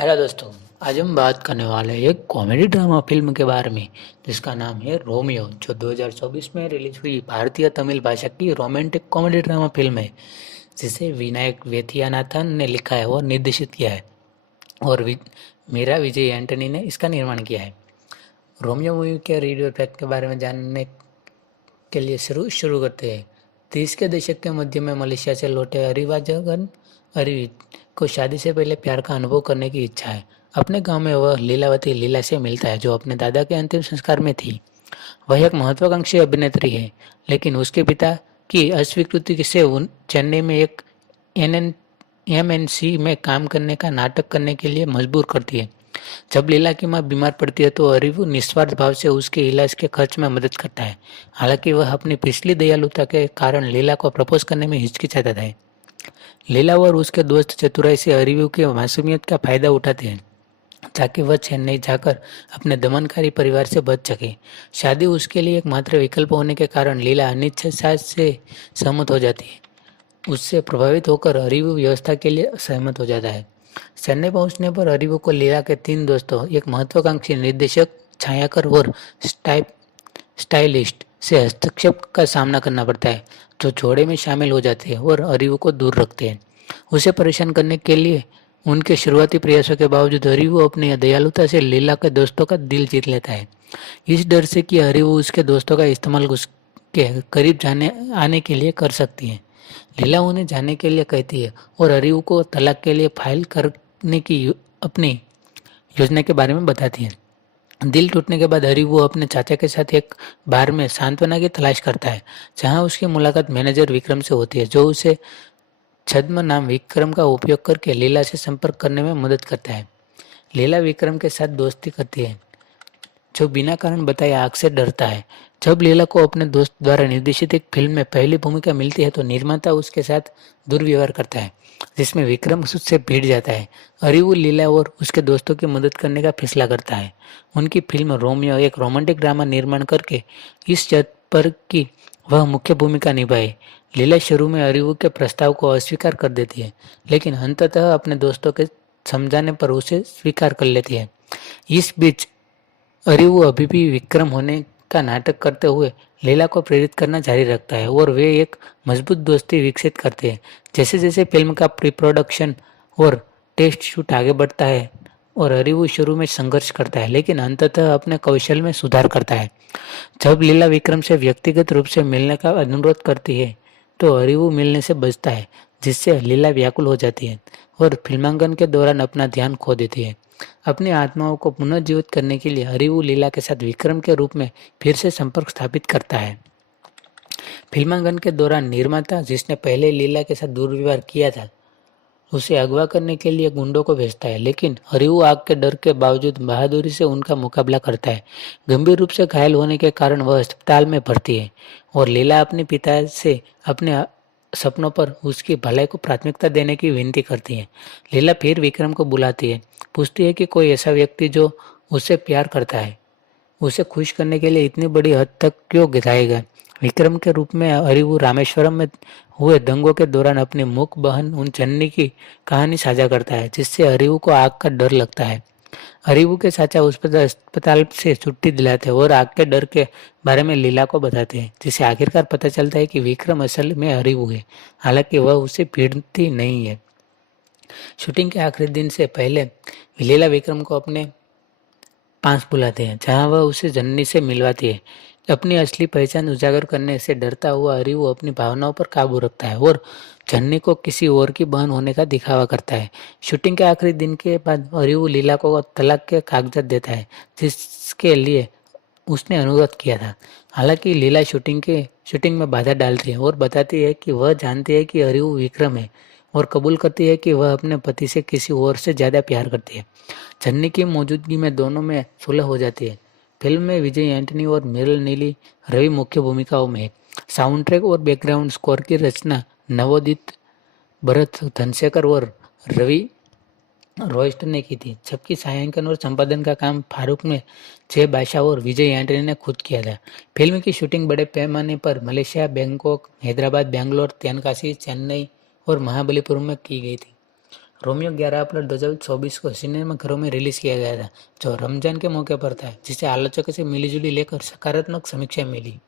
Hello दोस्तों। आज हम बात करने वाले हैं एक कॉमेडी ड्रामा फिल्म के बारे में जिसका नाम है रोमियो, जो 2024 में रिलीज हुई भारतीय तमिल भाषा की रोमांटिक कॉमेडी ड्रामा फिल्म है जिसे विनायक वेथियानाथन ने लिखा है और निर्देशित किया है और मीरा विजय एंटनी ने इसका निर्माण किया है। रोमियो मूवी के रीड फैक्ट के बारे में जानने के लिए शुरू शुरू करते हैं। 30 के दशक के मध्य में मलेशिया से लौटे अरिवाजन अरिवित को शादी से पहले प्यार का अनुभव करने की इच्छा है। अपने गांव में वह लीलावती लीला से मिलता है जो अपने दादा के अंतिम संस्कार में थी। वह एक महत्वाकांक्षी अभिनेत्री है, लेकिन उसके पिता की अस्वीकृति से चेन्नई में एक एन एमएनसी में काम करने का नाटक करने के लिए मजबूर करती है। जब लीला की मां बीमार पड़ती है तो अरिवु निस्वार्थ भाव से उसके इलाज के खर्च में मदद करता है। हालांकि वह अपनी पिछली दयालुता के कारण लीला को प्रपोज करने में हिचकिचाता है। लीला और उसके दोस्त चतुराई से अरिवु की मासूमियत का फायदा उठाते हैं ताकि वह चेन्नई जाकर अपने दमनकारी परिवार से बच सके। शादी उसके लिए एकमात्र विकल्प होने के कारण लीला अनिच्छा से सहमत हो जाती है। उससे प्रभावित होकर अरिवु व्यवस्था के लिए सहमत हो जाता है। चेन्नई पहुंचने पर अरिवु को लीला के 3 दोस्तों, एक महत्वाकांक्षी निर्देशक, छायाकर और स्टाइलिस्ट से हस्तक्षेप का सामना करना पड़ता है, जो जोड़े में शामिल हो जाते हैं और अरिवु को दूर रखते हैं। उसे परेशान करने के लिए उनके शुरुआती प्रयासों के बावजूद अरिवु अपनी दयालुता से लीला के दोस्तों का दिल जीत लेता है, इस डर से कि अरिवु उसके दोस्तों का इस्तेमाल उसके करीब जाने आने के लिए कर सकती है। लीला उन्हें जाने के लिए कहती है और अरिवु को तलाक के लिए फाइल करने की अपनी योजना के बारे में बताती है। दिल टूटने के बाद हरी वो अपने चाचा के साथ एक बार में सांत्वना की तलाश करता है, जहां उसकी मुलाकात मैनेजर विक्रम से होती है, जो उसे छद्म नाम विक्रम का उपयोग करके लीला से संपर्क करने में मदद करता है। लीला विक्रम के साथ दोस्ती करती है, जो बिना कारण बताए आग से डरता है। जब लीला को अपने दोस्त द्वारा निर्देशित एक फिल्म में पहली भूमिका मिलती है तो निर्माता उसके साथ दुर्व्यवहार करता है, जिसमें विक्रम उससे भिड़ जाता है। अरिवु लीला और उसके दोस्तों की मदद करने का फैसला करता है। उनकी फिल्म रोमियो एक रोमांटिक ड्रामा निर्माण करके इस शर्त पर कि वह मुख्य भूमिका निभाए। लीला शुरू में अरिवु के प्रस्ताव को अस्वीकार कर देती है, लेकिन अंततः अपने दोस्तों के समझाने पर उसे स्वीकार कर लेती है। इस बीच अरिवु अभी भी विक्रम होने का नाटक करते हुए लीला को प्रेरित करना जारी रखता है और वे एक मजबूत दोस्ती विकसित करते हैं। जैसे जैसे फिल्म का प्री प्रोडक्शन और टेस्ट शूट आगे बढ़ता है और अरिवु शुरू में संघर्ष करता है, लेकिन अंततः अपने कौशल में सुधार करता है। जब लीला विक्रम से व्यक्तिगत रूप से मिलने का अनुरोध करती है तो अरिवु मिलने से बचता है, जिससे लीला व्याकुल हो जाती है और फिल्मांकन के दौरान अपना ध्यान खो देती है। अपनी आत्माओं को पुनर्जीवित करने के लिए अरिवु लीला के साथ विक्रम के रूप में फिर से संपर्क स्थापित करता है। फिल्मांकन के दौरान निर्माता, जिसने पहले लीला के साथ दुर्व्यवहार किया था, उसे अगवा करने के लिए गुंडों को भेजता है, लेकिन अरिवु आग के डर के बावजूद बहादुरी से उनका मुकाबला करता है। गंभीर रूप से घायल होने के कारण वह अस्पताल में भर्ती है और लीला अपने पिता से अपने सपनों पर उसकी भलाई को प्राथमिकता देने की विनती करती है। लीला फिर विक्रम को बुलाती है, पूछती है कि कोई ऐसा व्यक्ति जो उससे प्यार करता है उसे खुश करने के लिए इतनी बड़ी हद तक क्यों गिराएगा। विक्रम के रूप में अरिवु रामेश्वरम में हुए दंगों के दौरान अपनी मूक बहन उन चन्नी की कहानी साझा करता है, जिससे अरिवु को आग का डर लगता है। अरिवु के चाचा उस पर अस्पताल से छुट्टी दिलाते हैं और आग के डर के बारे में लीला को बताते हैं, जिसे आखिरकार पता चलता है कि विक्रम असल में अरिवु है, हालांकि वह उसे पीड़ती नहीं है। शूटिंग के आखिरी दिन से पहले लीला विक्रम को अपने पास बुलाते हैं, जहां वह उसे जननी से मिलवाती है। अपनी असली पहचान उजागर करने से डरता हुआ अरिवु अपनी भावनाओं पर काबू रखता है और जन्नी को किसी और की बहन होने का दिखावा करता है। शूटिंग के आखिरी दिन के बाद अरिवु लीला को तलाक के कागजात देता है, जिसके लिए उसने अनुरोध किया था। हालांकि लीला शूटिंग में बाधा डालती है और बताती है कि वह जानती है कि अरिवु विक्रम है और कबूल करती है कि वह अपने पति से किसी और से ज्यादा प्यार करती है। जन्नी की मौजूदगी में दोनों में सुलह हो जाती है। फिल्म में विजय एंटनी और मिरल नीली रवि मुख्य भूमिकाओं में है। साउंड ट्रैक और बैकग्राउंड स्कोर की रचना नवोदित भरत धनशेखर और रवि रॉयस्टर ने की थी, जबकि छायांकन और संपादन का काम फारूक में जय बादशाह और विजय एंटनी ने खुद किया था। फिल्म की शूटिंग बड़े पैमाने पर मलेशिया, बैंकॉक, हैदराबाद, बेंगलोर, तेनकासी, चेन्नई और महाबलीपुरम में की गई थी। रोमियो 11 अप्रैल 2024 को सिनेमाघरों में रिलीज किया गया था, जो रमजान के मौके पर था, जिसे आलोचकों से मिलीजुली लेकर सकारात्मक समीक्षा मिली।